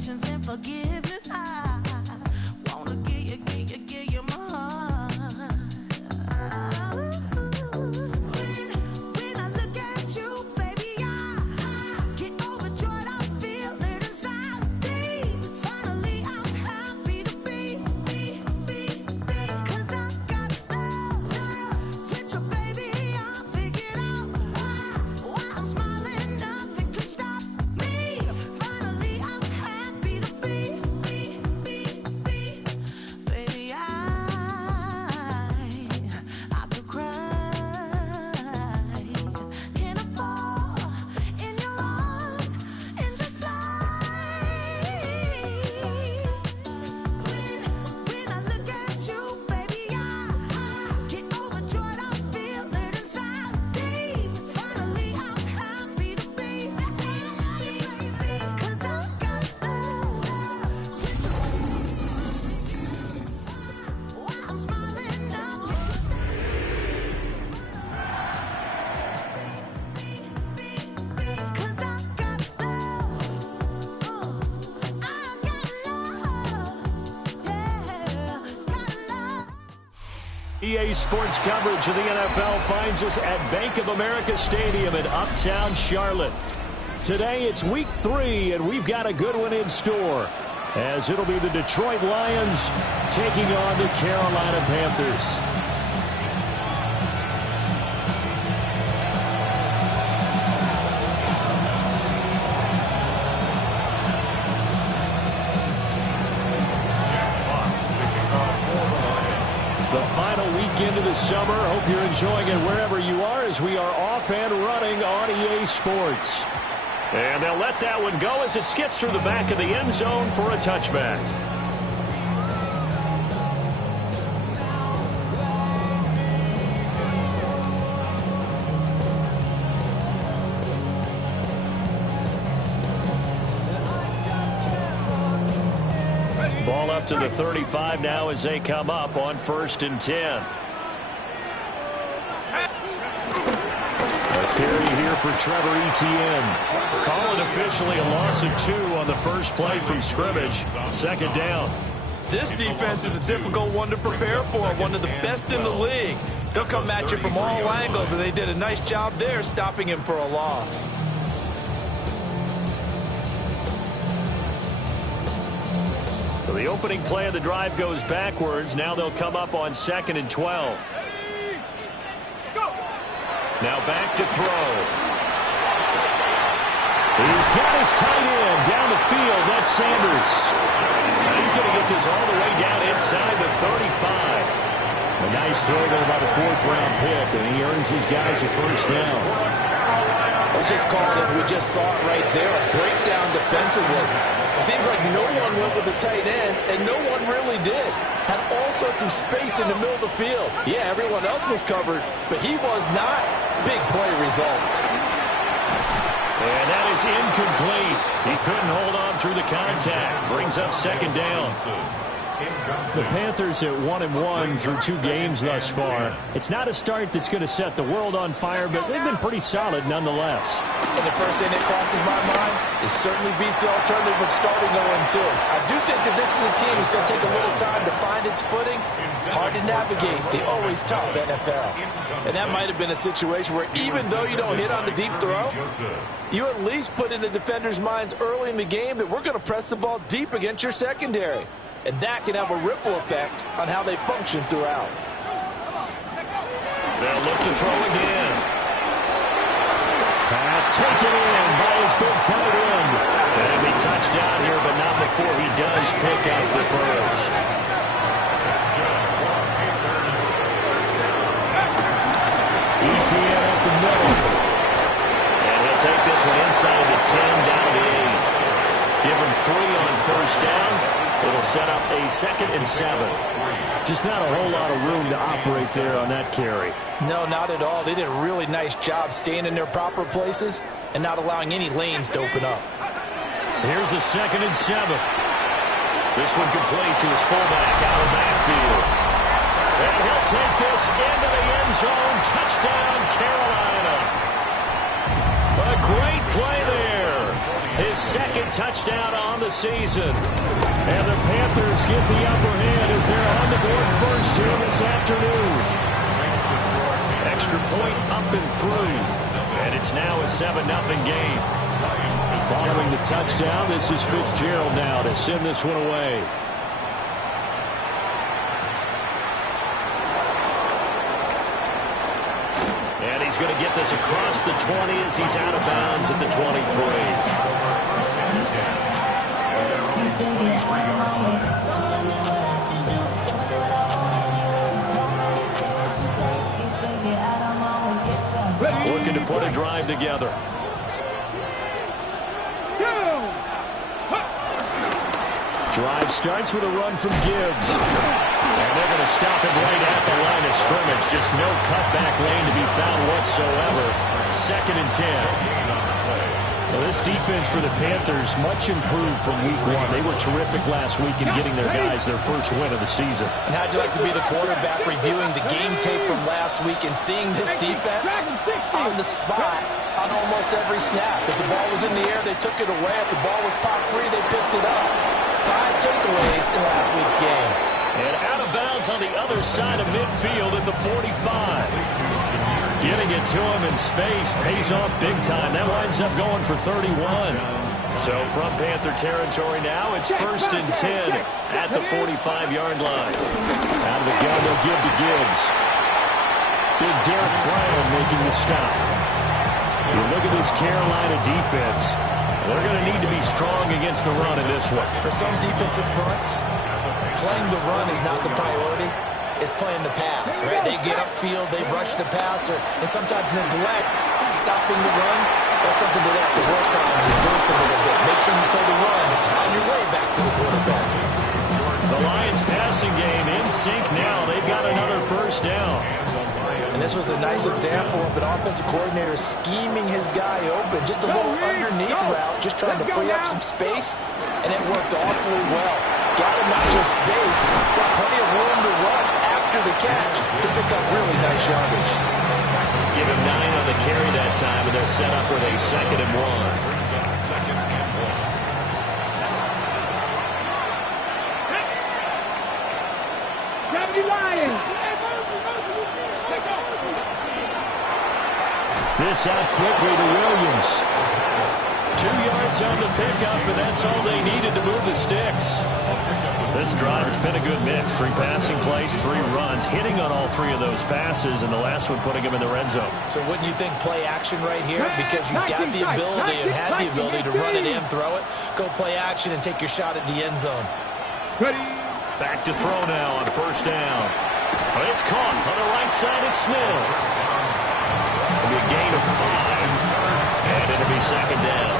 patience and forgiveness. I wanna give you my heart. When I look at you, baby, I get overjoyed. I feel it inside me. Finally, I'm happy to be. 'Cause I got love with your baby. I figured out why I'm smiling. Nothing can stop me. Finally, I'm happy to be. Baby, I could cry. Can I fall in your arms and just fly? When I look at you, baby, I get overjoyed. I feel it inside me. Finally, I'm happy to be. 'Cause I got love with your why I'm smiling. Nothing can stop me. 'Cause I got love. I got love. Yeah, got love. EA Sports coverage of the NFL finds us at Bank of America Stadium in Uptown Charlotte. Today it's week 3, and we've got a good one in store, as it'll be the Detroit Lions taking on the Carolina Panthers. The final weekend of the summer. Hope you're enjoying it wherever you are, as we are off and running on EA Sports. And they'll let that one go as it skips through the back of the end zone for a touchback. Ball up to the 35 now as they come up on 1st and 10. A carry here for Trevor Etienne. Call it officially a loss of 2 on the first play from scrimmage. 2nd down. This defense is a difficult one to prepare for, one of the best in the league. They'll come at you from all angles, and they did a nice job there stopping him for a loss. So the opening play of the drive goes backwards. Now they'll come up on 2nd and 12. Now back to throw. He's got his tight end down the field. That's Sanders. And he's going to get this all the way down inside the 35. A nice throw there by the 4th-round pick, and he earns his guys a 1st down. Let's just call it as we just saw it right there, a breakdown defensively. Seems like no one went with the tight end, and no one really did. Had all sorts of space in the middle of the field. Yeah, everyone else was covered, but he was not. Big play results. And that is incomplete. He couldn't hold on through the contact. Brings up 2nd down. The Panthers at 1-1 through 2 games thus far. It's not a start that's going to set the world on fire, but they've been pretty solid nonetheless. And the first thing that crosses my mind is certainly beats the alternative of starting 0-2. I do think that this is a team that's going to take a little time to find its footing. Hard to navigate the always tough NFL. And that might have been a situation where even though you don't hit on the deep throw, you at least put in the defenders' minds early in the game that we're going to press the ball deep against your secondary. And that can have a ripple effect on how they function throughout. They'll look to throw again. Pass taken in by his big tight end. And he'll be touched down here, but not before he does pick up the first. Etienne up the middle. And he'll take this one inside the 10, down to 8. Give him 3 on 1st down. It'll set up a 2nd and 7. Just not a whole lot of room to operate there on that carry. No, not at all. They did a really nice job staying in their proper places and not allowing any lanes to open up. Here's a 2nd and 7. This one complete to his fullback out of the backfield. And he'll take this into the end zone. Touchdown, Carolina. A great play there. His second touchdown on the season. And the Panthers get the upper hand as they're on the board first here this afternoon. Extra point up and through. And it's now a 7-0 game. Following the touchdown, this is Fitzgerald now to send this one away. And he's going to get this across the 20 as he's out of bounds at the 23. Looking to put a drive together. Drive starts with a run from Gibbs. And they're going to stop him right at the line of scrimmage. Just no cutback lane to be found whatsoever. 2nd and 10. Well, this defense for the Panthers, much improved from week 1. They were terrific last week in getting their guys their first win of the season. And how'd you like to be the quarterback reviewing the game tape from last week and seeing this defense on the spot on almost every snap? If the ball was in the air, they took it away. If the ball was pop free, they picked it up. 5 takeaways in last week's game. And out of bounds on the other side of midfield at the 45. Getting it to him in space pays off big time. That winds up going for 31. So from Panther territory now, it's 1st and 10 at the 45-yard line. Out of the gun, they'll give to Gibbs. Big Derek Brown making the stop. You look at this Carolina defense. They're going to need to be strong against the run in this one. For some defensive fronts, playing the run is not the priority. It's playing the pass, right? They get upfield, they rush the passer, and sometimes neglect stopping the run. That's something that they have to work on and reverse a little bit. Make sure you play the run on your way back to the quarterback. The Lions passing game in sync now. They've got another first down. And this was a nice example of an offensive coordinator scheming his guy open. Just a little underneath route, just trying to free up some space, and it worked awfully well. Got him not just space, but plenty of room to run after the catch to pick up really nice yardage. Give him 9 on the carry that time, and they're set up with a 2nd and 1. This out quickly to Williams. 2 yards on the pickup, and that's all they needed to move the sticks. This drive, it's been a good mix. 3 passing plays, 3 runs, hitting on all 3 of those passes, and the last one putting him in the red zone. So wouldn't you think play action right here? Because you've got the ability and had the ability to run it in, throw it, go play action, and take your shot at the end zone. Back to throw now on 1st down. But it's caught on the right side at Smith. It'll be a gain of 5, and it'll be 2nd down.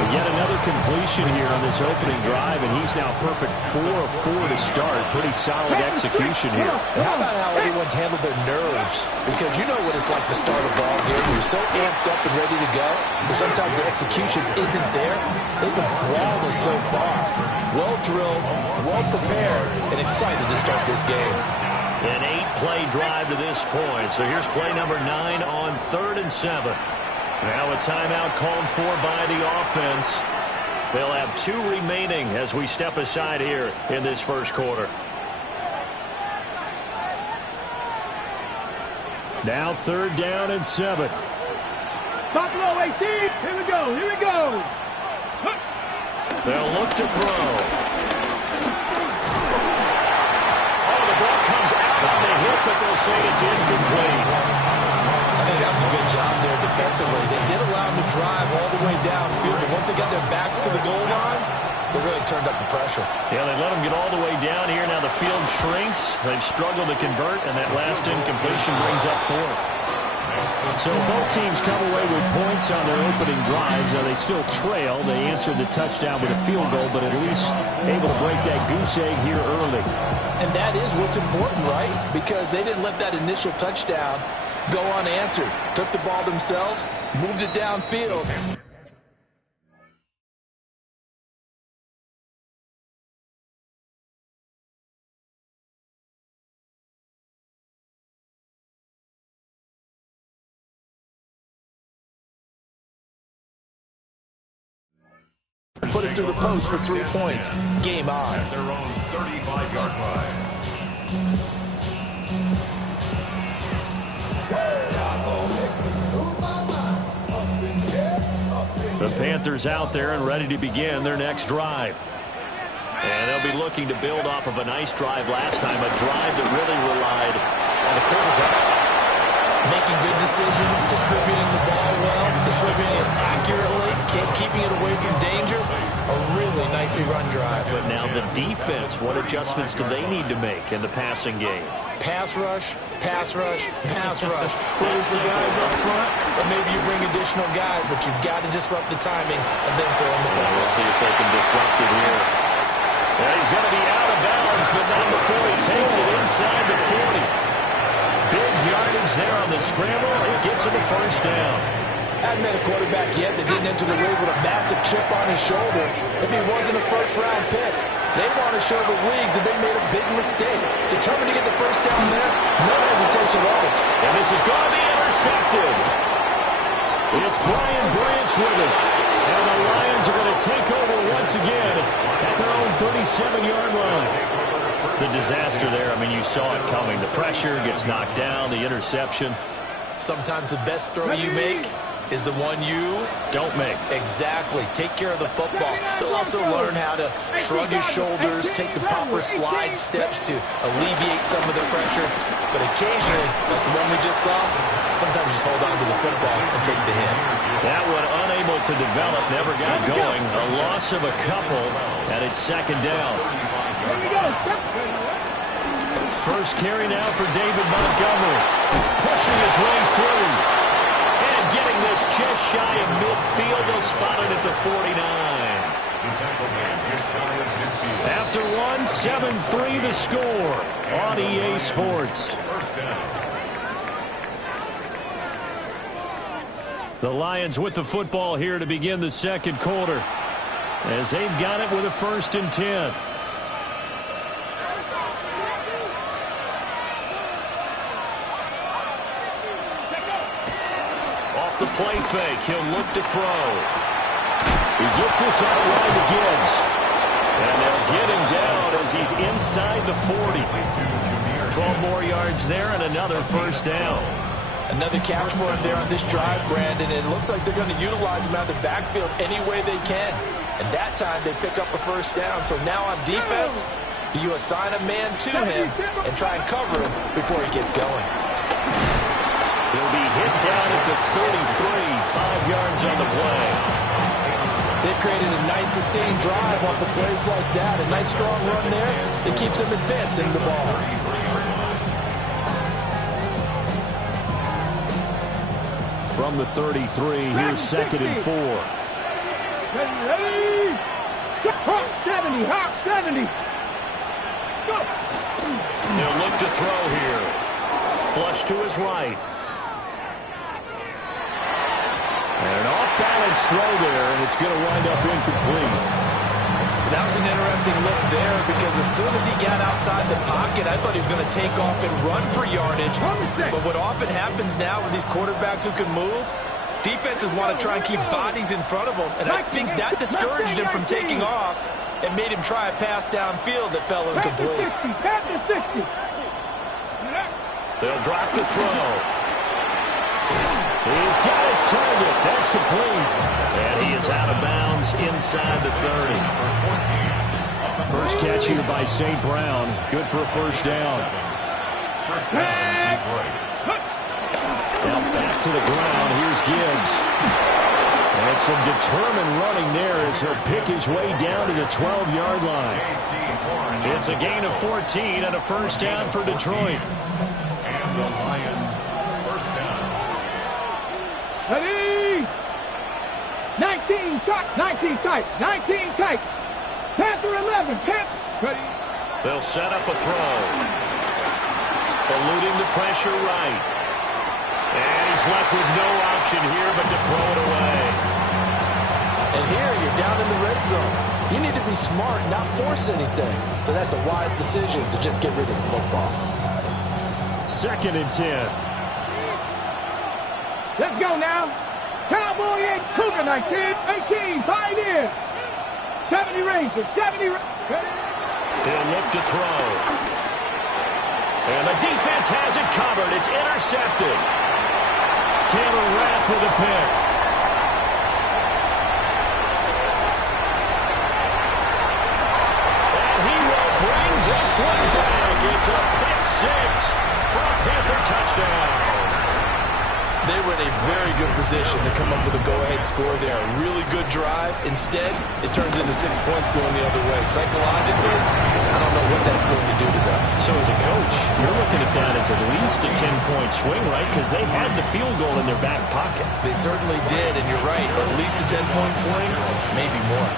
But yet another completion here on this opening drive, and he's now perfect 4 of 4 to start. Pretty solid execution here. And how about how everyone's handled their nerves? Because you know what it's like to start a ball game. You're so amped up and ready to go, but sometimes the execution isn't there. They've been flawless so far. Well drilled, well prepared, and excited to start this game. An 8-play drive to this point. So here's play number 9 on 3rd and 7. Now a timeout called for by the offense. They'll have 2 remaining as we step aside here in this first quarter. Now 3rd down and 7. Buffalo, 18. Here we go. Here we go. They'll look to throw. On the hit, but they'll say it's incomplete. I think that was a good job there defensively. They did allow them to drive all the way downfield, but once they got their backs to the goal line, they really turned up the pressure. Yeah, they let them get all the way down here. Now the field shrinks. They've struggled to convert, and that last incompletion brings up 4th. So both teams come away with points on their opening drives. Now they still trail. They answered the touchdown with a field goal, but at least able to break that goose egg here early. And that is what's important, right? Because they didn't let that initial touchdown go unanswered. Took the ball themselves, moved it downfield. right through the post for 3 points. Game on. At their own 35-yard line. The Panthers out there and ready to begin their next drive. And they'll be looking to build off of a nice drive last time, a drive that really relied on the quarterback. Making good decisions, distributing the ball well, distributing it accurately, keeping it away from danger. A really nicely run drive. But now the defense, what adjustments do they need to make in the passing game? Pass rush, pass rush, pass rush. Whether it's the guys up front, or maybe you bring additional guys, but you've got to disrupt the timing and then throw in the football. We'll see if they can disrupt it here. Yeah, he's going to be out of bounds, but not before he takes it inside the 40. Big yardage there on the scramble. It gets him a first down. Hadn't met a quarterback yet that didn't enter the league with a massive chip on his shoulder. If he wasn't a first-round pick, they want to show the league that they made a big mistake. Determined to get the first down there, no hesitation at all. And this is going to be intercepted. It's Brian Branch with it. And the Lions are going to take over once again at their own 37-yard line. The disaster there, I mean, you saw it coming. The pressure gets knocked down, the interception. Sometimes the best throw you make is the one you don't make. Exactly. Take care of the football. They'll also learn how to shrug his shoulders, take the proper slide steps to alleviate some of the pressure. But occasionally, like the one we just saw, sometimes just hold on to the football and take the hit. That one unable to develop, never got going. A loss of a couple, and it's second down. First carry now for David Montgomery. Pushing his way through. And getting this just shy of midfield. They'll spot it at the 49. After one, 7-3 the score on EA Sports. The Lions with the football here to begin the second quarter, as they've got it with a 1st and 10. Off the play fake, he'll look to throw. He gets this out wide to Gibbs. And they'll get him down as he's inside the 40. 12 more yards there and another first down. Another catch for him there on this drive, Brandon. And it looks like they're going to utilize him out of the backfield any way they can. And that time they pick up a first down. So now on defense, do you assign a man to him and try and cover him before he gets going? He'll be hit down at the 33, 5 yards on the play. They've created a nice sustained drive off the plays like that. A nice strong run there. It keeps them advancing the ball. From the 33, here's 2nd and 4. Hawk 70, Hawk 70. Go. He'll look to throw here. Flush to his right. And an off-balance throw there, and it's going to wind up incomplete. That was an interesting look there because as soon as he got outside the pocket, I thought he was going to take off and run for yardage. But what often happens now with these quarterbacks who can move, defenses want to try and keep bodies in front of them, and I think that discouraged him from taking off and made him try a pass downfield that fell incomplete. They'll drop the throw. He's got his target. That's complete. And he is out of bounds inside the 30. First catch here by St. Brown. Good for a first down. Now back to the ground. Here's Gibbs. And some determined running there as he'll pick his way down to the 12-yard line. It's a gain of 14 and a first down for Detroit. And the Lions first down. Ready? 19 tight, 19 tight, 19 tight. Panther 11, Panther. Ready? They'll set up a throw. Eluding the pressure right. And he's left with no option here but to throw it away. And here you're down in the red zone. You need to be smart, not force anything. So that's a wise decision to just get rid of the football. 2nd and 10. Let's go now. Cowboy and Cougar 19, 18, 5 in. 70 Rangers, 70 Rangers. They'll look to throw. And the defense has it covered. It's intercepted. Taylor Rapp with a pick. And he will bring this one back. It's a pick six for a Panther touchdown. They were in a very good position to come up with a go-ahead score there. A really good drive. Instead, it turns into 6 points going the other way. Psychologically, I don't know what that's going to do to them. So as a coach, you're looking at that as at least a 10-point swing, right? Because they had the field goal in their back pocket. They certainly did, and you're right. At least a 10-point swing, maybe more.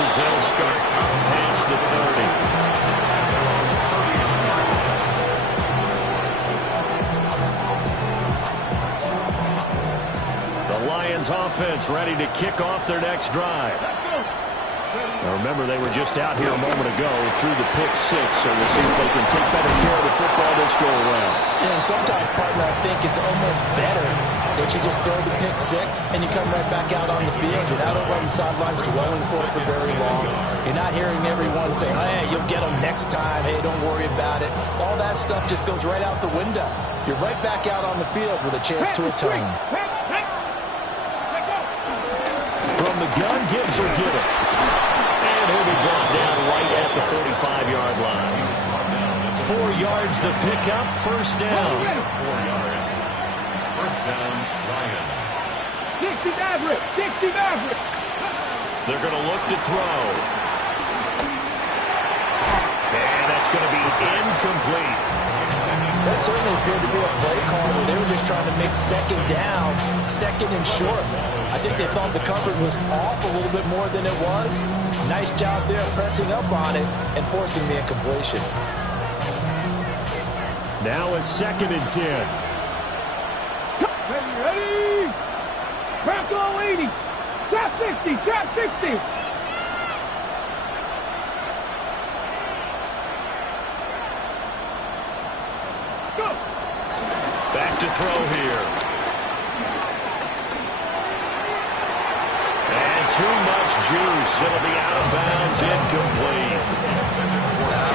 As they'll start past the 30. The Lions offense ready to kick off their next drive. Now remember, they were just out here a moment ago through the pick six, so we'll see if they can take better care of the football this go around. Yeah, and sometimes, partner, I think it's almost better that you just throw the pick six and you come right back out on the field. You're not over on the sidelines dwelling for it for very long. You're not hearing everyone say, hey, you'll get them next time. Hey, don't worry about it. All that stuff just goes right out the window. You're right back out on the field with a chance to atone. From the gun, Gibbs will get it. And he'll be brought down right at the 45-yard line. 4 yards the pickup, first down. 4 yards. First down, Lions. 60 Maverick, 60 Maverick. They're going to look to throw. And that's going to be incomplete. That certainly appeared to be a play call where they were just trying to make second down, second and short. I think they thought the coverage was off a little bit more than it was. Nice job there pressing up on it and forcing the incompletion. Now it's 2nd and 10. Ready? Trap all 80. Trap 60. Trap 60. Go. Back to throw here. And too much juice. It'll be out of bounds, incomplete.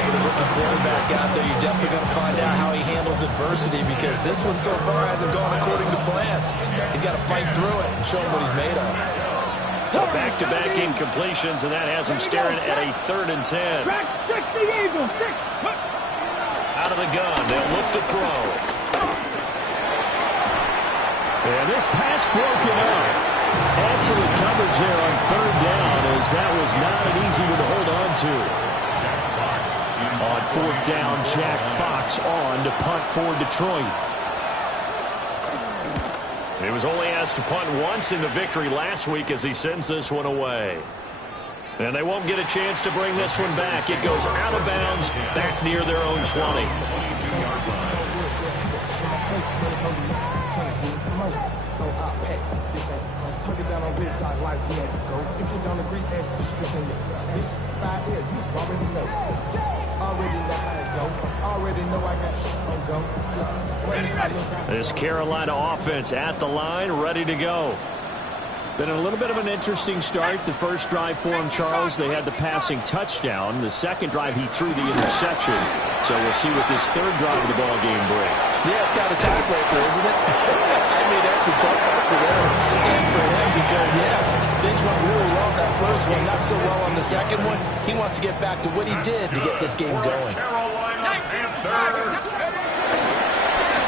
With a rookie quarterback out there, you're definitely going to find out how he handles adversity, because this one so far hasn't gone according to plan. He's got to fight through it and show him what he's made of. So back-to-back incompletions, and that has him staring at a 3rd and 10. Track 60 Eagles. Out of the gun, they'll look to throw. And this pass broken up. Excellent coverage there on 3rd down, as that was not an easy one to hold on to. On 4th down, Jack Fox on to punt for Detroit. He was only asked to punt once in the victory last week as he sends this one away. And they won't get a chance to bring this one back. It goes out of bounds back near their own 20. This Carolina offense at the line, ready to go. Been a little bit of an interesting start. The first drive for him, Charles, they had the passing touchdown. The second drive, he threw the interception. So we'll see what this third drive of the ball game brings. Yeah, it's kind of tiebreaker, isn't it? I mean, that's a tough one for them and for him because, yeah, things went really well that first one, not so well on the second one. He wants to get back to what he did to get this game going.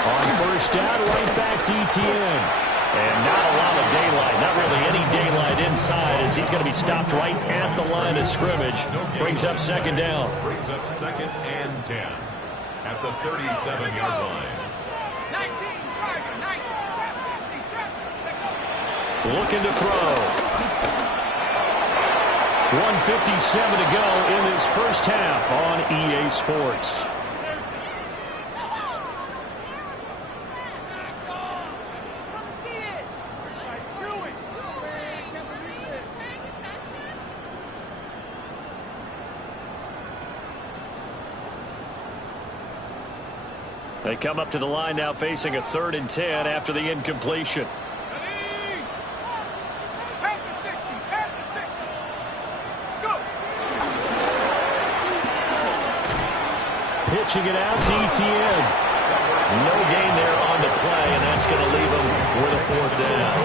On first down, right back to ETN. And not a lot of daylight, not really any daylight inside, as he's going to be stopped right at the line of scrimmage. Brings up 2nd down. Brings up 2nd and 10 at the 37-yard line. 19, Tiger, 19, trap 60, trap 60. Looking to throw. 1:57 to go in this first half on EA Sports. They come up to the line now facing a 3rd and 10 after the incompletion. Pitching it out to ETN. No gain there on the play, and that's going to leave them with a 4th down.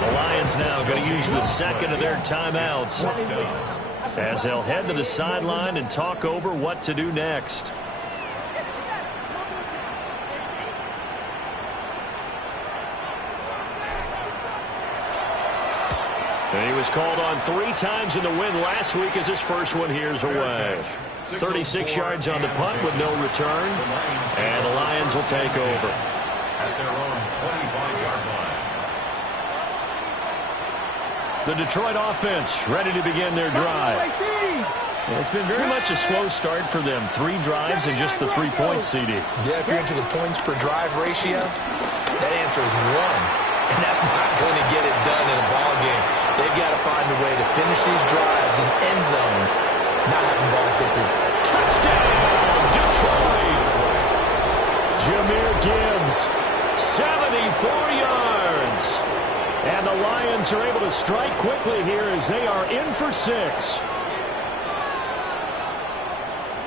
The Lions now going to use the second of their timeouts as they'll head to the sideline and talk over what to do next. And he was called on 3 times in the win last week as his first one here's away. 36 yards on the punt with no return. And the Lions will take over. At their own 25-yard line. The Detroit offense ready to begin their drive. And it's been very much a slow start for them. 3 drives and just the 3 points, CD. Yeah, if you're into the points per drive ratio, that answer is 1. And that's not going to get it done in a ball game. They've got to find a way to finish these drives in end zones, not having balls go through. Touchdown, Detroit! Jahmyr Gibbs, 74 yards. And the Lions are able to strike quickly here as they are in for 6.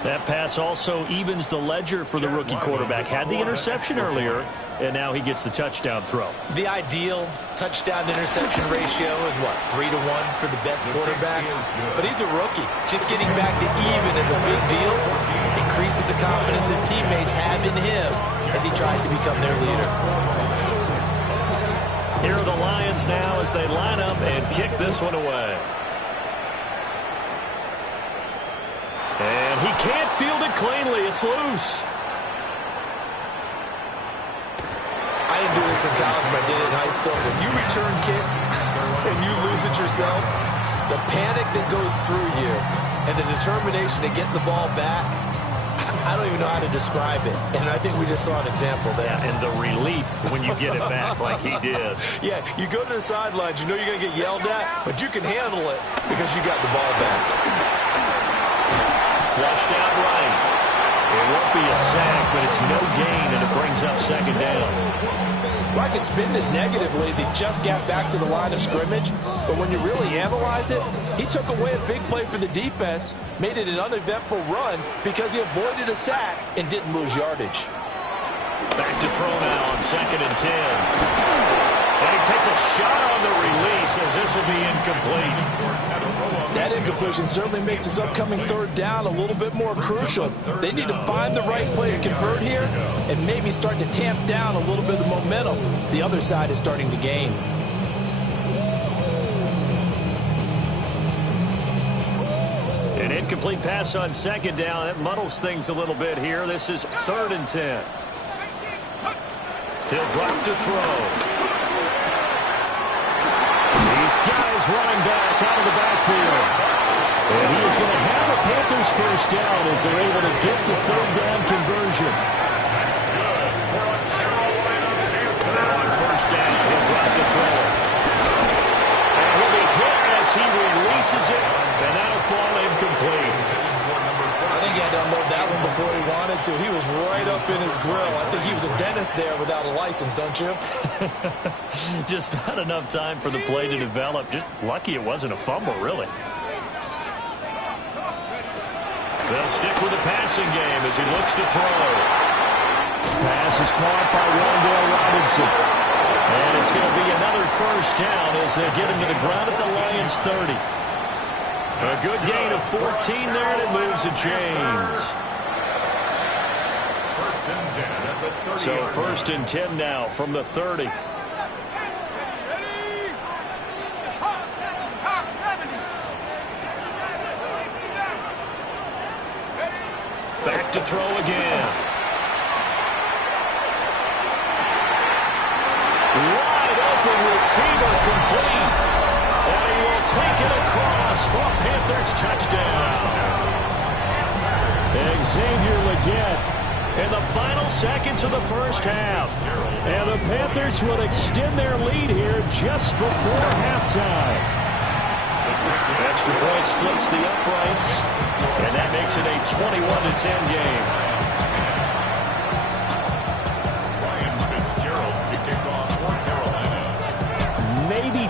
That pass also evens the ledger for the rookie quarterback. Had the interception earlier, and now he gets the touchdown throw. The ideal touchdown-interception ratio is, what, 3 to 1 for the best quarterbacks? But he's a rookie. Just getting back to even is a big deal. Increases the confidence his teammates have in him as he tries to become their leader. Here are the Lions now as they line up and kick this one away. And he can't field it cleanly. It's loose. I didn't do this in college, but I did it in high school. When you return kicks and you lose it yourself, the panic that goes through you and the determination to get the ball back, I don't even know how to describe it. And I think we just saw an example there. Yeah, and the relief when you get it back like he did. Yeah, you go to the sidelines, you know you're going to get yelled at, but you can handle it because you got the ball back. Flushed out right. It won't be a sack, but it's no gain, and it brings up 2nd down. Well, I can spin this negatively as he just got back to the line of scrimmage, but when you really analyze it, he took away a big play for the defense, made it an uneventful run because he avoided a sack and didn't lose yardage. Back to throw now on 2nd and 10. And he takes a shot on the release as this will be incomplete. That incompletion certainly makes his upcoming 3rd down a little bit more crucial. They need to find the right play to convert here and maybe start to tamp down a little bit of the momentum the other side is starting to gain. An incomplete pass on 2nd down. That muddles things a little bit here. This is 3rd and 10. He'll drop to throw. These guys running back out of the backfield. And he is going to have a Panthers 1st down as they're able to get the 3rd down conversion. On 1st down, he'll drop the throw. And he'll be hit as he releases it, and that'll fall incomplete. I think he had to unload that one before he wanted to. He was right up in his grill. I think he was a dentist there without a license, don't you? Just not enough time for the play to develop. Just lucky it wasn't a fumble, really. They'll stick with the passing game as he looks to throw. Pass is caught by Rondale Robinson. And it's going to be another 1st down as they get him to the ground at the Lions 30. A good gain of 14 there, and it moves the chains. 1st and 10 at the 30. So 1st and 10 now from the 30. Back to throw again. Wide open receiver complete. And he will take it across for Panthers touchdown. Xavier Legette in the final seconds of the 1st half. And the Panthers will extend their lead here just before halftime. Extra point splits the uprights, and that makes it a 21-10 game.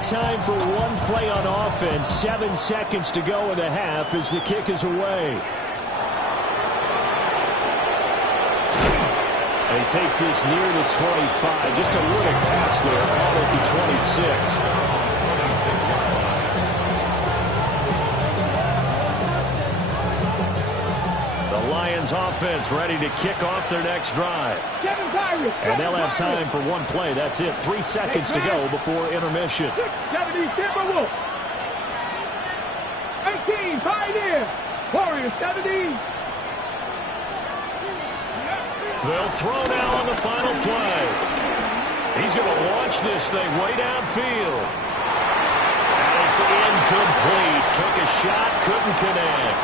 time for one play on offense. 7 seconds to go in the half as the kick is away. And he takes this near the 25. Just a little pass there. Call it the 26. The Lions offense ready to kick off their next drive. And they'll have time for one play. That's it. 3 seconds to go before intermission. 70 Timberwolves. 18 Pioneer. Warriors 70. They'll throw now on the final play. He's going to launch this thing way downfield. And it's incomplete. Took a shot, couldn't connect.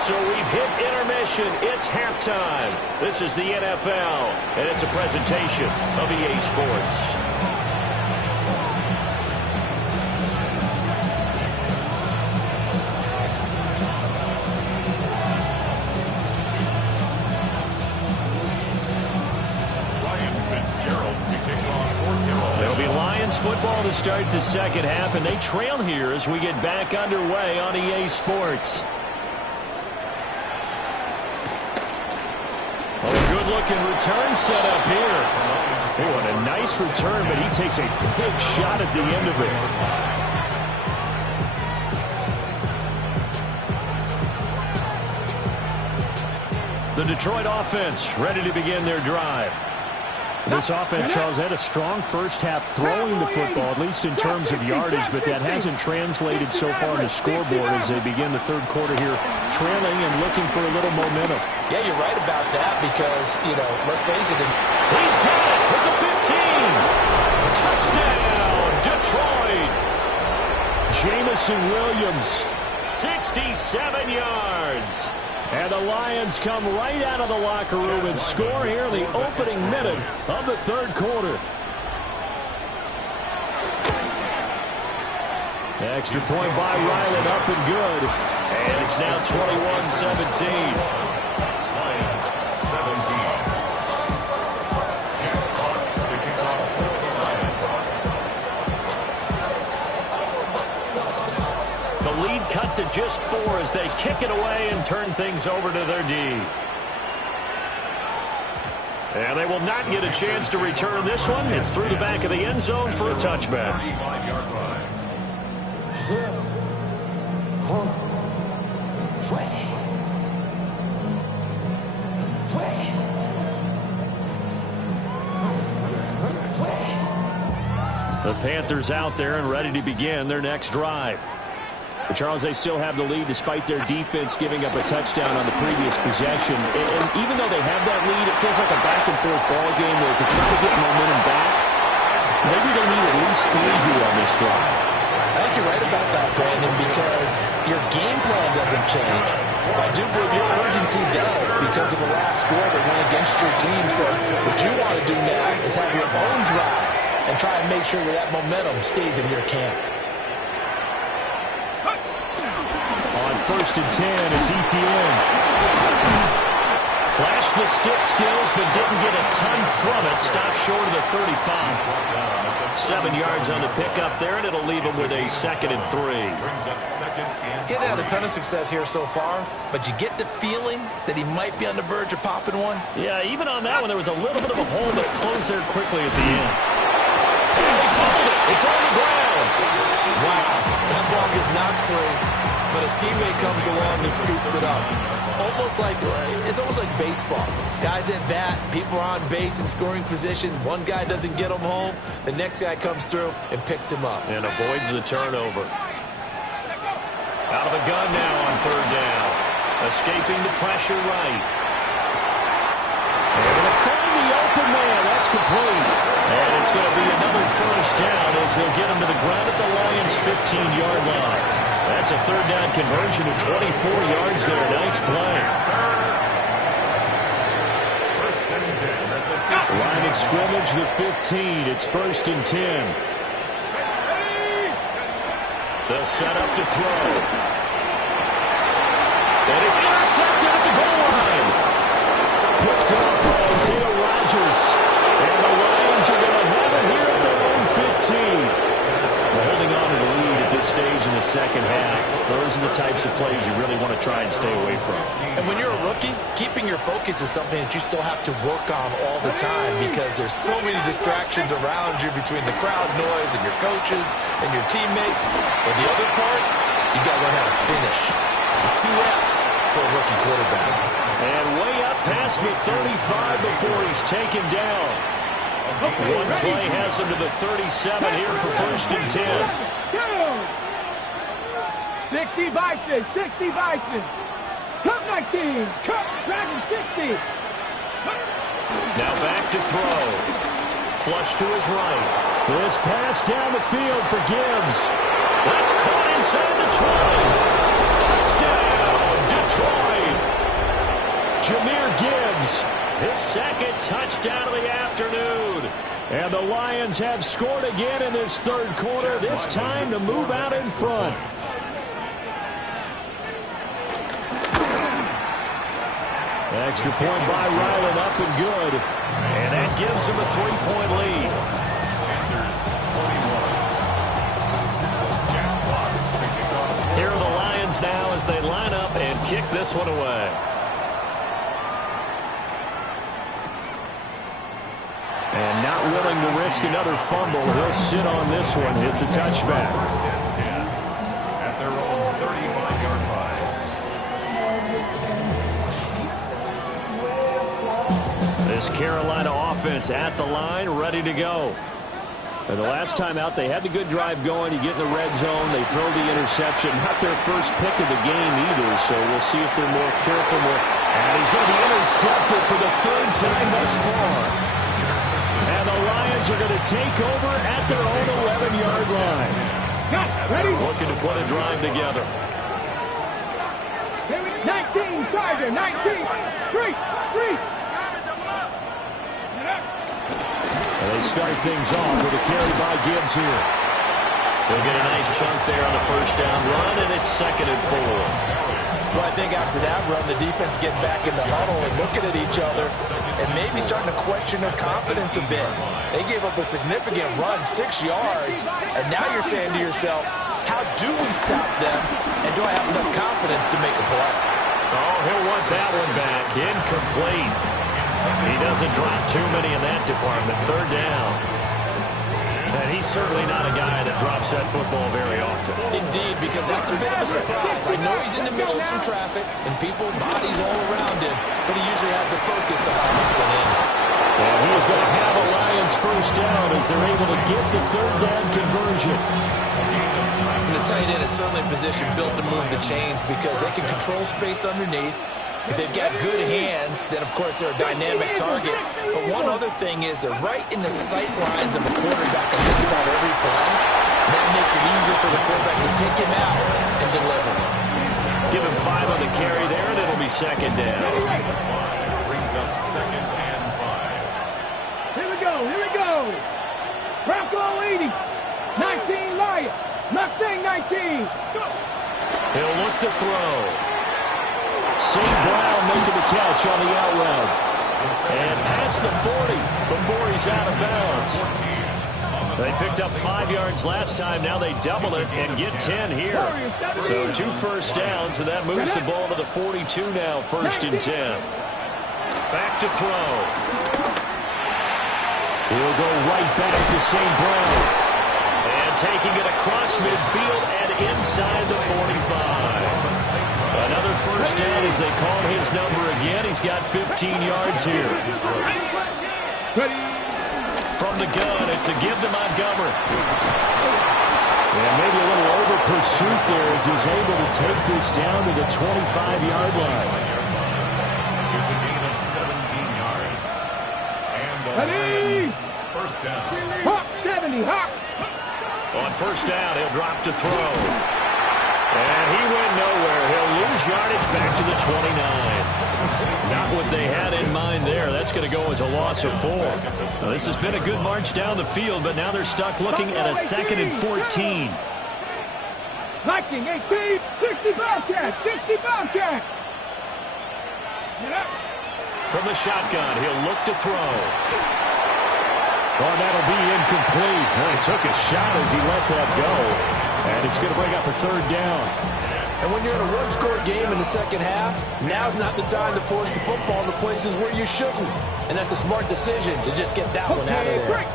So we've hit intermission. It's halftime. This is the NFL, and it's a presentation of EA Sports. It'll be Lions football to start the second half, and they trail here as we get back underway on EA Sports. Good-looking return set up here. Oh, and a nice return, but he takes a big shot at the end of it. The Detroit offense ready to begin their drive. This offense, Charles, had a strong first half throwing the football, at least in terms of yardage, but that hasn't translated so far in the scoreboard as they begin the third quarter here, trailing and looking for a little momentum. Yeah, you're right about that because, let's face it. He's got it with the 15. Touchdown, Detroit. Jamison Williams, 67 yards. And the Lions come right out of the locker room and score here in the opening minute of the third quarter. Extra point by Ryland, up and good. And it's now 21-17. Lions 17. Jack Hawks to kick off for the Lions. The lead cut to just 4 as they kick it away and turn things over to their D. And they will not get a chance to return this one. It's through the back of the end zone for a touchback. 35-yard line. The Panthers out there and ready to begin their next drive. But Charles, they still have the lead despite their defense giving up a touchdown on the previous possession. And even though they have that lead, it feels like a back-and-forth ball game where to try to get momentum back, maybe they need at least 3 here on this drive. I think you're right about that, Brandon, because your game plan doesn't change. I do believe your urgency does because of the last score that went against your team. So what you want to do now is have your own drive and try and make sure that that momentum stays in your camp. On 1st and 10, it's ETN. Flashed the stick skills, but didn't get a ton from it. Stopped short of the 35. 7 yards on the pickup there, and it'll leave him with a 2nd and 3. He hadn't had a ton of success here so far, but you get the feeling that he might be on the verge of popping one. Yeah, even on that one, there was a little bit of a hole, but it closed there quickly at the end. And they fouled it. It's on the ground. Wow, that ball is not free, but a teammate comes along and scoops it up. It's almost like baseball. Guys at bat, people are on base in scoring position. One guy doesn't get him home. The next guy comes through and picks him up. And avoids the turnover. Out of the gun now on 3rd down. Escaping the pressure right. They're going to find the open man. That's complete. And it's going to be another 1st down as they'll get him to the ground at the Lions' 15-yard line. That's a 3rd down conversion of 24 yards there. Nice play. Line of scrimmage, the 15. It's 1st and 10. They'll set up to throw. And it's intercepted at the goal line. Picked up by Isaiah Rodgers. And the Lions are going to have it here at their own 15. stage in the second half. Those are the types of plays you really want to try and stay away from. And when you're a rookie, keeping your focus is something that you still have to work on all the time because there's so many distractions around you between the crowd noise and your coaches and your teammates. But the other part, you got to learn how to finish. The 2 F's for a rookie quarterback. And way up past the 35 before he's taken down. One play has him to the 37 here for 1st and 10. 60 Bison, 60 Bison. Cup 19, Cup Dragon 60. Now back to throw. Flush to his right. This pass down the field for Gibbs. That's caught inside the 20. Touchdown, Detroit. Jahmyr Gibbs, his 2nd touchdown of the afternoon. And the Lions have scored again in this 3rd quarter, this time to move out in front. Extra point by Ryland, up and good. And that gives him a 3-point lead. Here are the Lions now as they line up and kick this one away. And not willing to risk another fumble, he'll sit on this one. It's a touchback. At their own 35-yard line. This Carolina offense at the line, ready to go. And the last time out, they had the good drive going. You get in the red zone, they throw the interception. Not their first pick of the game either, so we'll see if they're more careful. And he's going to be intercepted for the 3rd time thus far. And the Lions are going to take over at their own 11-yard line. Ready? Looking to put a drive together. 19, Tiger, 19, 3. And they start things off with a carry by Gibbs here. They'll get a nice chunk there on the 1st down run, and it's 2nd and 4. Well, I think after that run, the defense getting back in the huddle and looking at each other and maybe starting to question their confidence a bit. They gave up a significant run, 6 yards, and now you're saying to yourself, how do we stop them, and do I have enough confidence to make a play? Oh, he'll want that one back. Incomplete. He doesn't drop too many in that department. 3rd down. And he's certainly not a guy that drops that football very often. Indeed, because that's a bit of a surprise. I know he's in the middle of some traffic and people, bodies all around him, but he usually has the focus to haul that one in. And he is going to have a Lions 1st down as they're able to get the 3rd down conversion. And the tight end is certainly a position built to move the chains because they can control space underneath. If they've got good hands, then, of course, they're a dynamic target. But one other thing is they're right in the sight lines of the quarterback on just about every play. And that makes it easier for the quarterback to pick him out and deliver. Give him 5 on the carry there, and it'll be 2nd down. Brings up 2nd and 5. Here we go. Bronco 80, 19 Lions, Mustang 19. Go. He'll look to throw. St. Brown making the catch on the out route. And past the 40 before he's out of bounds. They picked up 5 yards last time. Now they double it and get 10 here. So 2 first downs, and that moves the ball to the 42 now, 1st and 10. Back to throw. He'll go right back to St. Brown. And taking it across midfield and inside the 45. Another 1st down as they call his number again. He's got 15 yards here. From the gun, it's a give to Montgomery. And maybe a little over pursuit there as he's able to take this down to the 25-yard line. Here's a gain of 17 yards. And the Lions 1st down. Hawk 70, Hawk. On 1st down, he'll drop to throw. And he went nowhere. He'll lose yardage back to the 29. Not what they had in mind there. That's going to go as a loss of 4. Now, this has been a good march down the field, but now they're stuck looking at a 2nd and 14. Viking 18, 60 Bobcat, 60 Bobcat. From the shotgun, he'll look to throw. Oh, that'll be incomplete. Well, he took a shot as he let that go. And it's going to bring up a third down. And when you're in a one-score game in the second half, now's not the time to force the football into places where you shouldn't. And that's a smart decision to just get that one out of there.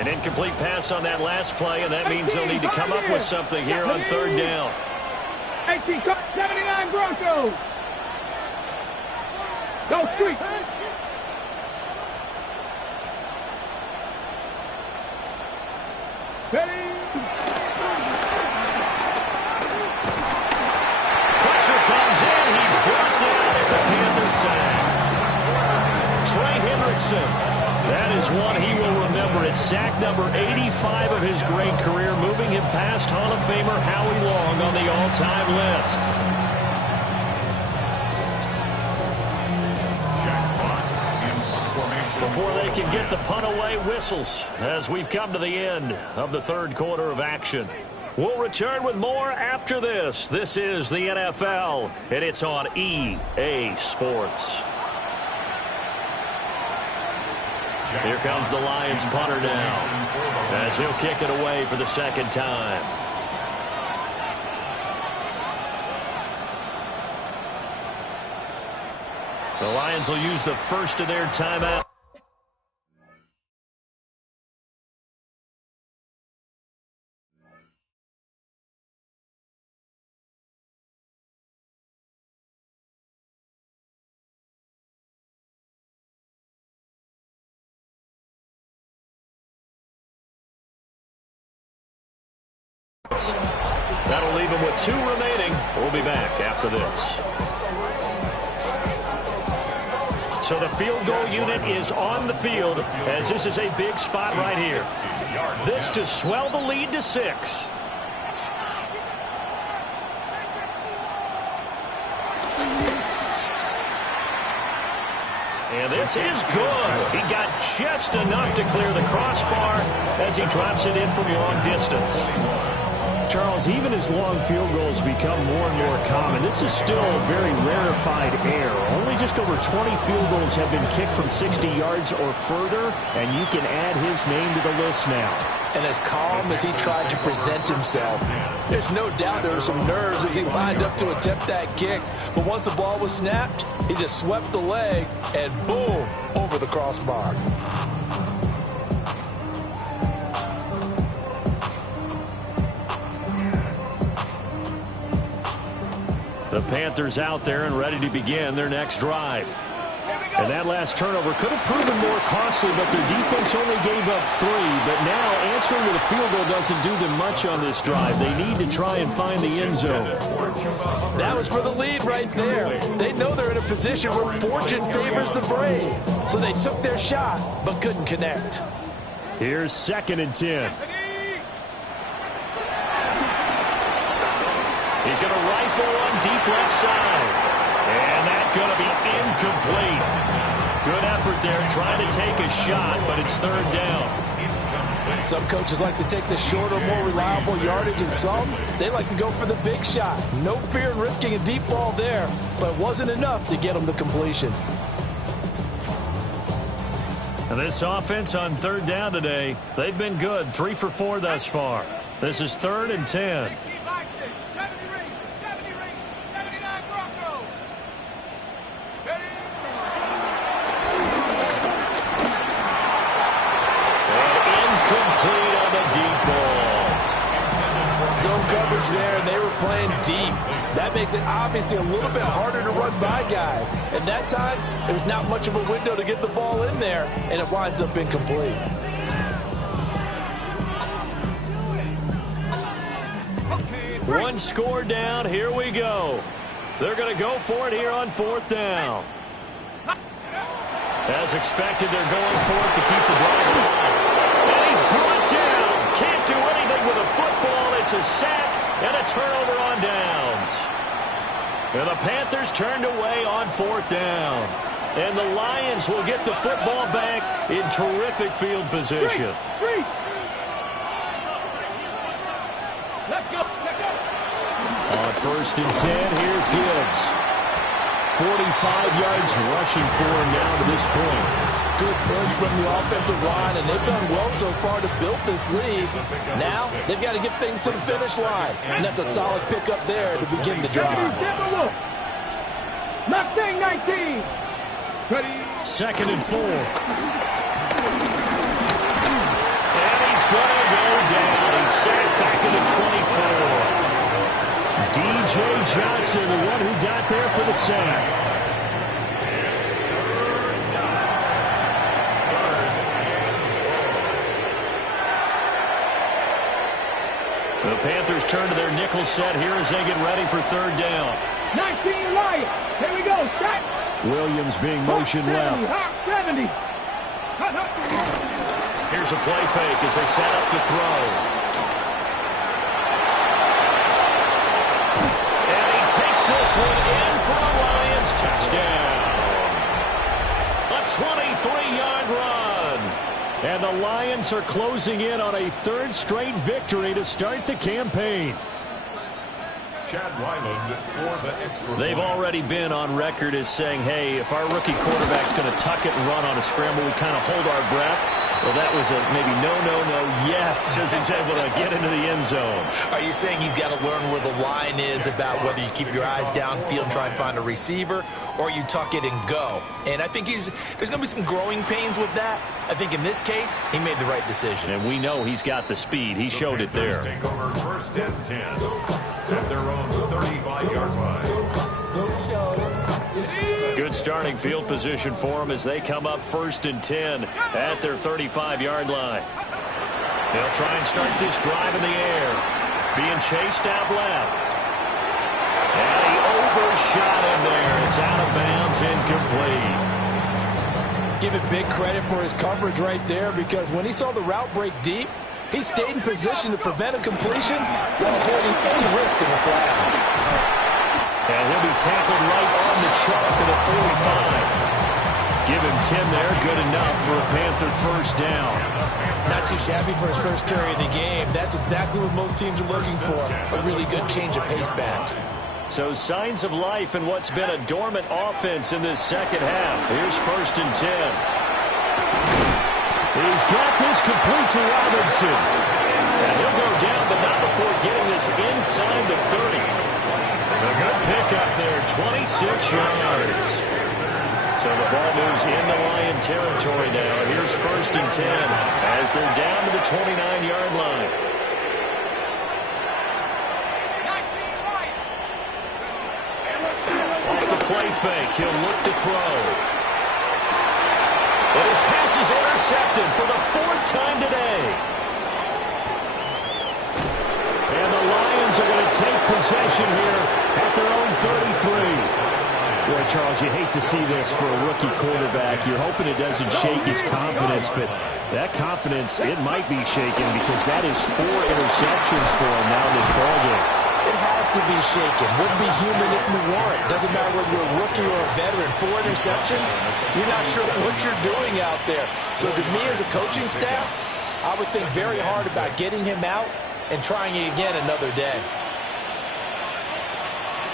An incomplete pass on that last play, and that means they'll need to come up with something here on third down. 79 Broncos. Go street. Ready. Pressure comes in. He's brought down. It's a Panther sack. Trey Hendrickson. That is one he will remember. It's sack number 85 of his great career, moving him past Hall of Famer Howie Long on the all-time list. Before they can get the punt away, whistles as we've come to the end of the third quarter of action. We'll return with more after this. This is the NFL, and it's on EA Sports. Here comes the Lions punter now as he'll kick it away for the second time. The Lions will use the first of their timeout. That'll leave him with 2 remaining. We'll be back after this. So the field goal unit is on the field as this is a big spot right here. This to swell the lead to 6. And this is good. He got just enough to clear the crossbar as he drops it in from long distance. Charles, even as long field goals become more and more common, this is still a very rarefied air. Only just over 20 field goals have been kicked from 60 yards or further, and you can add his name to the list now. And as calm as he tried to present himself, there's no doubt there were some nerves as he lined up to attempt that kick. But once the ball was snapped, he just swept the leg and boom, over the crossbar. The Panthers out there and ready to begin their next drive. And that last turnover could have proven more costly, but their defense only gave up 3. But now answering with a field goal doesn't do them much on this drive. They need to try and find the end zone. That was for the lead right there. They know they're in a position where fortune favors the brave. So they took their shot, but couldn't connect. Here's 2nd and 10. He's going to rifle one deep left side. And that's going to be incomplete. Good effort there trying to take a shot, but it's 3rd down. Some coaches like to take the shorter, more reliable yardage, and some, they like to go for the big shot. No fear in risking a deep ball there, but it wasn't enough to get them the completion. And this offense on 3rd down today, they've been good. 3 for 4 thus far. This is 3rd and 10. There, and they were playing deep. That makes it obviously a little bit harder to run by guys. And that time, there's not much of a window to get the ball in there, and it winds up incomplete. One score down. Here we go. They're going to go for it here on 4th down. As expected, they're going for it to keep the drive alive. And he's brought down. Can't do anything with a football. It's a sack. And a turnover on downs. And the Panthers turned away on 4th down. And the Lions will get the football back in terrific field position. On 1st and 10, here's Gibbs. 45 yards rushing for him now to this point. good push from the offensive line, and they've done well so far to build this lead. Now, they've got to get things to the finish line, and that's a solid pickup there to begin the drive. Mustang 19. Ready. 2nd and 4. And he's going to go down. He's sacked back at the 24. D.J. Johnson, the one who got there for the sack. The Panthers turn to their nickel set here as they get ready for 3rd down. 19 Lions. Here we go. Shot. Williams being motion left. 70. Here's a play fake as they set up to throw. And he takes this one in for a Lions touchdown. A 23-yard run. And the Lions are closing in on a 3rd straight victory to start the campaign. Chad Wyland for the extra. They've already been on record as saying, hey, if our rookie quarterback's going to tuck it and run on a scramble, we kind of hold our breath. Well, that was a maybe no, yes, as he's able to get into the end zone. Are you saying he's got to learn where the line is about whether you keep your eyes downfield and try and find a receiver, or you tuck it and go? And I think there's going to be some growing pains with that. I think in this case, he made the right decision. And we know he's got the speed. He showed it there. Take over 1st and 10 at their own 35-yard line. Good starting field position for them as they come up 1st and 10 at their 35-yard line. They'll try and start this drive in the air. Being chased out left. And he overshot him there. It's out of bounds, incomplete. Give it big credit for his coverage right there, because when he saw the route break deep, he stayed in position to prevent a completion while avoiding any risk of a flag. And he'll be tackled right on the chalk at the 45. Give him 10 there, good enough for a Panther 1st down. Not too shabby for his first carry of the game. That's exactly what most teams are looking for. A really good change of pace back. So signs of life in what's been a dormant offense in this 2nd half. Here's 1st and 10. He's got this complete to Robinson. And he'll go down, but not before getting this inside the 30. A good pickup there, 26 yards. So the ball moves into Lion territory now. Here's 1st and 10 as they're down to the 29-yard line. Off the play fake, he'll look to throw. But his pass is intercepted for the 4th time today. And the Lions are going to take possession here at their own 33. Boy, Charles, you hate to see this for a rookie quarterback. You're hoping it doesn't shake his confidence, but that confidence, it might be shaken because that is 4 interceptions for him now in this ballgame. It has to be shaken. Wouldn't be human if you weren't. Doesn't matter whether you're a rookie or a veteran. 4 interceptions, you're not sure what you're doing out there. So to me as a coaching staff, I would think very hard about getting him out and trying it again another day.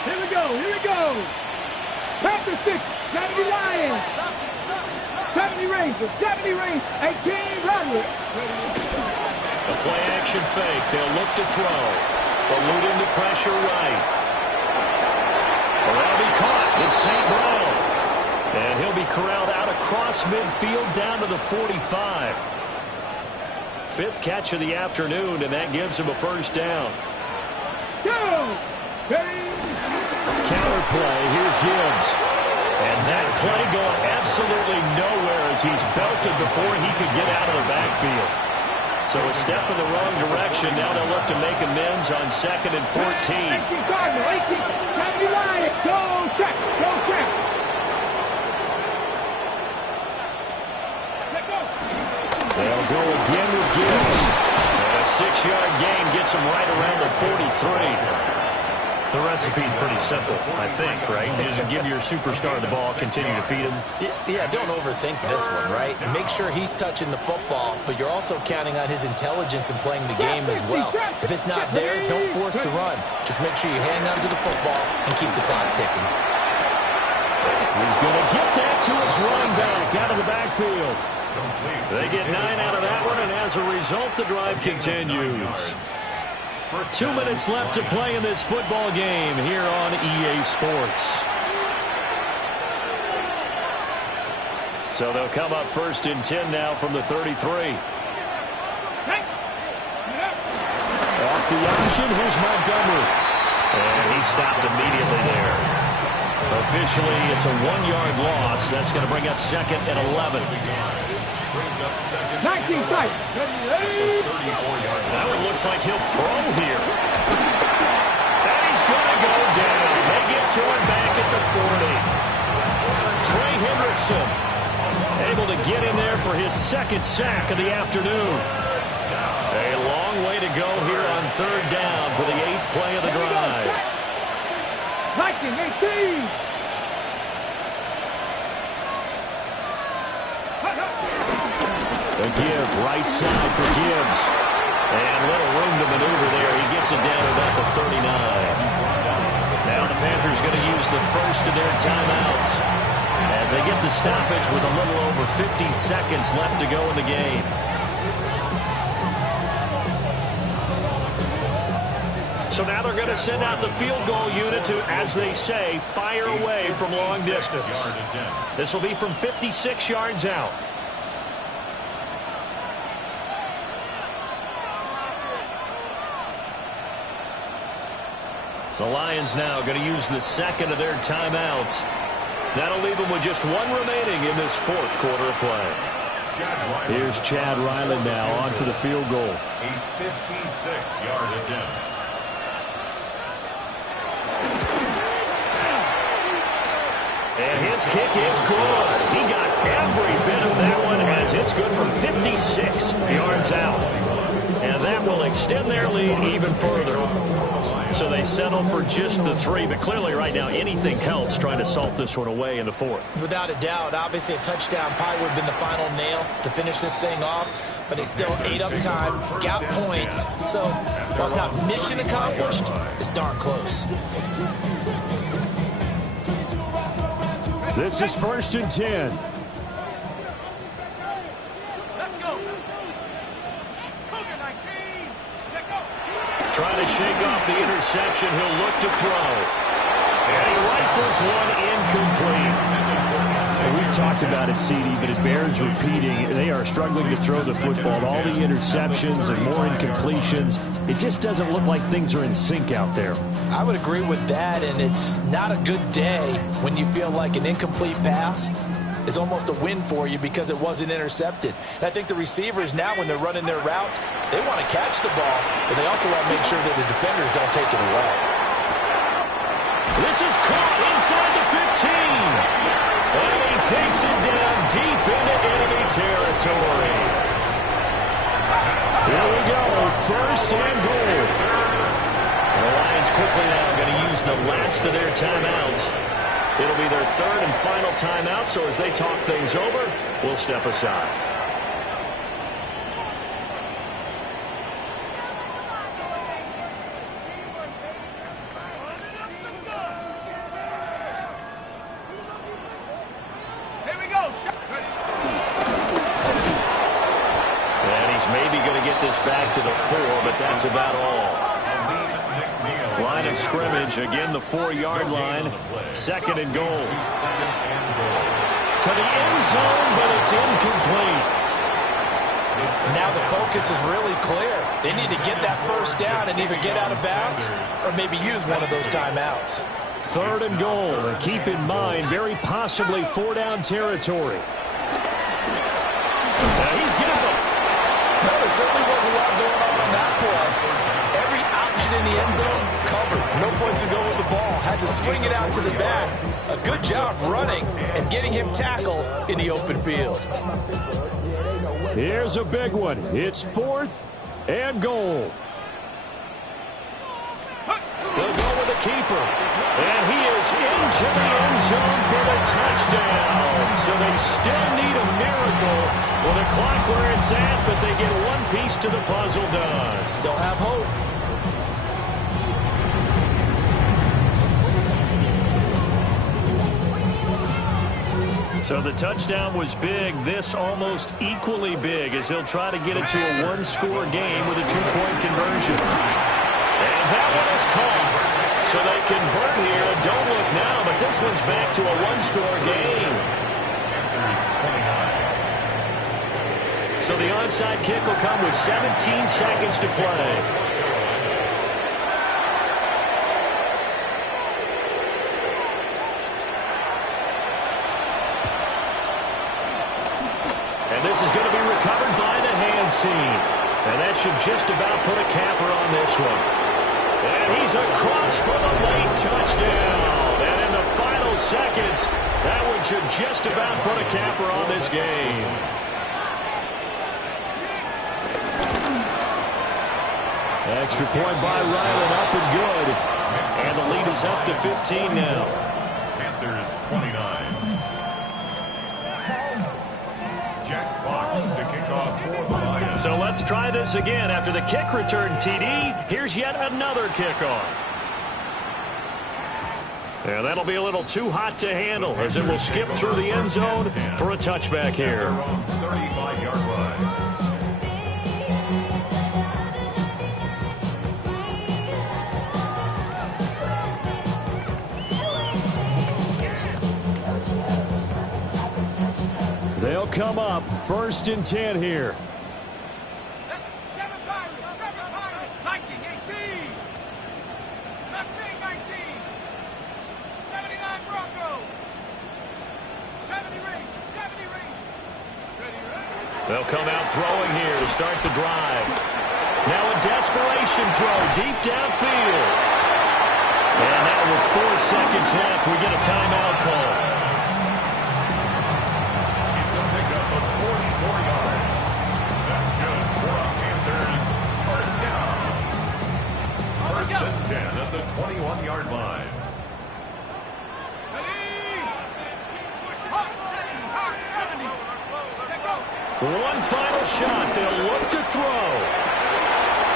Here we go. Here we go. Panther 6, 70 Lions. 70 Rangers. 70 Rangers. 18 Rangers. A play action fake. They'll look to throw. Eluding the pressure right. Well, be caught. It's St. Brown. And he'll be corralled out across midfield down to the 45. 5th catch of the afternoon, and that gives him a 1st down. Counter play. Here's Gibbs. And that play going absolutely nowhere as he's belted before he could get out of the backfield. So a step in the wrong direction. Now they'll look to make amends on 2nd and 14. 18 Cardinal, 18, 70 Lions. Go check. Go check. They'll go again with Gibbs. And a 6-yard gain gets him right around the 43. The recipe's pretty simple, I think, right? Just give your superstar the ball, continue to feed him. Yeah, don't overthink this one, right? Make sure he's touching the football, but you're also counting on his intelligence in playing the game as well. If it's not there, don't force the run. Just make sure you hang on to the football and keep the clock ticking. He's going to get that to his running back out of the backfield. They get 9 out of that one, and as a result, the drive continues. 2 minutes left to play in this football game here on EA Sports. So they'll come up 1st and 10 now from the 33. Off the option, here's Montgomery. And he stopped immediately there. Officially, it's a 1-yard loss. That's going to bring up 2nd and 11. 19 sight. That one looks like he'll throw here. And he's going to go down. They get to him back at the 40. Trey Hendrickson able to get in there for his 2nd sack of the afternoon. A long way to go here on 3rd down for the 8th play of the drive. 19, 18. The give, right side for Gibbs. And little room to maneuver there. He gets it down to about the 39. Now the Panthers going to use the first of their timeouts as they get the stoppage with a little over 50 seconds left to go in the game. So now they're going to send out the field goal unit to, as they say, fire away from long distance. This will be from 56 yards out. The Lions now going to use the 2nd of their timeouts. That'll leave them with just 1 remaining in this 4th quarter of play. Here's Chad Riley now on for the field goal. A 56-yard attempt. And his kick is good. He got every bit of that one as it's good from 56 yards out. And that will extend their lead even further. So they settle for just the 3, but clearly right now anything helps trying to salt this one away in the 4th. Without a doubt, obviously a touchdown probably would have been the final nail to finish this thing off, but he still ate up time, got points. So while it's not mission accomplished, it's darn close. This is 1st and 10. Trying to shake off the interception. He'll look to throw. And he rifles one incomplete. We've talked about it, CD, but it bears repeating. They are struggling to throw the football. All the interceptions and more incompletions. It just doesn't look like things are in sync out there. I would agree with that, and it's not a good day when you feel like an incomplete pass is almost a win for you because it wasn't intercepted. And I think the receivers now, when they're running their routes, they want to catch the ball, but they also want to make sure that the defenders don't take it away. This is caught inside the 15. And he takes it down deep into enemy territory. Here we go, 1st and goal. The Lions quickly now going to use the last of their timeouts. It'll be their 3rd and final timeout, so as they talk things over, we'll step aside. Here we go. And he's maybe going to get this back to the 4, but that's about all. Line of scrimmage, again the 4-yard line. 2nd and goal. To the end zone, but it's incomplete. Now the focus is really clear. They need to get that 1st down and either get out of bounds or maybe use one of those timeouts. 3rd and goal. And keep in mind, very possibly 4-down territory. Now he's getting them. No, there certainly was a lot going on that play. Every option in the end zone covered. No place to go with the ball. Had to swing it out to the back. A good job running and getting him tackled in the open field. Here's a big one. It's 4th and goal. They'll go with the keeper. And he is into the end zone for the touchdown. So they still need a miracle with the clock where it's at, but they get one piece to the puzzle done. Still have hope. So the touchdown was big. This almost equally big as he'll try to get it to a one-score game with a two-point conversion. And that one is caught. So they convert here. Don't look now, but this one's back to a one-score game. So the onside kick will come with 17 seconds to play. And this is going to be recovered by the hand team. And that should just about put a capper on this one. And he's across for the late touchdown. And in the final seconds, that one should just about put a capper on this game. Extra point by Ryland, up and good. And the lead is up to 15 now. Panthers 29. Jack Fox to kick off for the Lions. So let's try this again. After the kick return TD, here's yet another kickoff. And that'll be a little too hot to handle as it will skip through the end zone for a touchback here. 35-yard line. They'll come up 1st and 10 here. That's 7 Pirates, 19, 18. Mustang 19. 79 Bronco. 70 Rangers, 70 Rangers. Ready, ready. They'll come out throwing here to start the drive. Now a desperation throw deep downfield. And now with 4 seconds left, we get a timeout call. First and 10 at the 21-yard line. One final shot. They'll look to throw.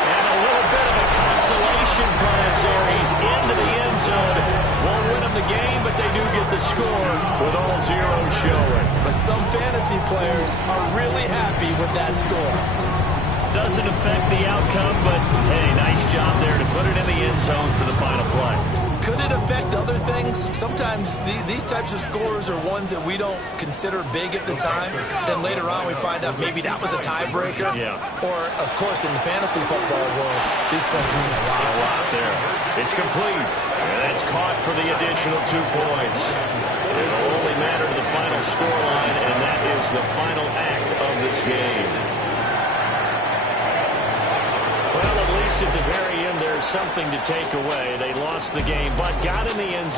And a little bit of a consolation prize there. He's into the end zone. Won't win them the game, but they do get the score with all zeros showing. But some fantasy players are really happy with that score. Doesn't affect the outcome, but hey, nice job there to put it in the end zone for the final play. Could it affect other things? Sometimes these types of scores are ones that we don't consider big at the time. Then later on we find out maybe that was a tiebreaker. Yeah. Or, of course, in the fantasy football world, these points mean a lot. A lot there. It's complete. And that's caught for the additional 2 points. It'll only matter to the final scoreline, and that is the final act of this game. Well, at least at the very end, there's something to take away. They lost the game, but got in the end zone.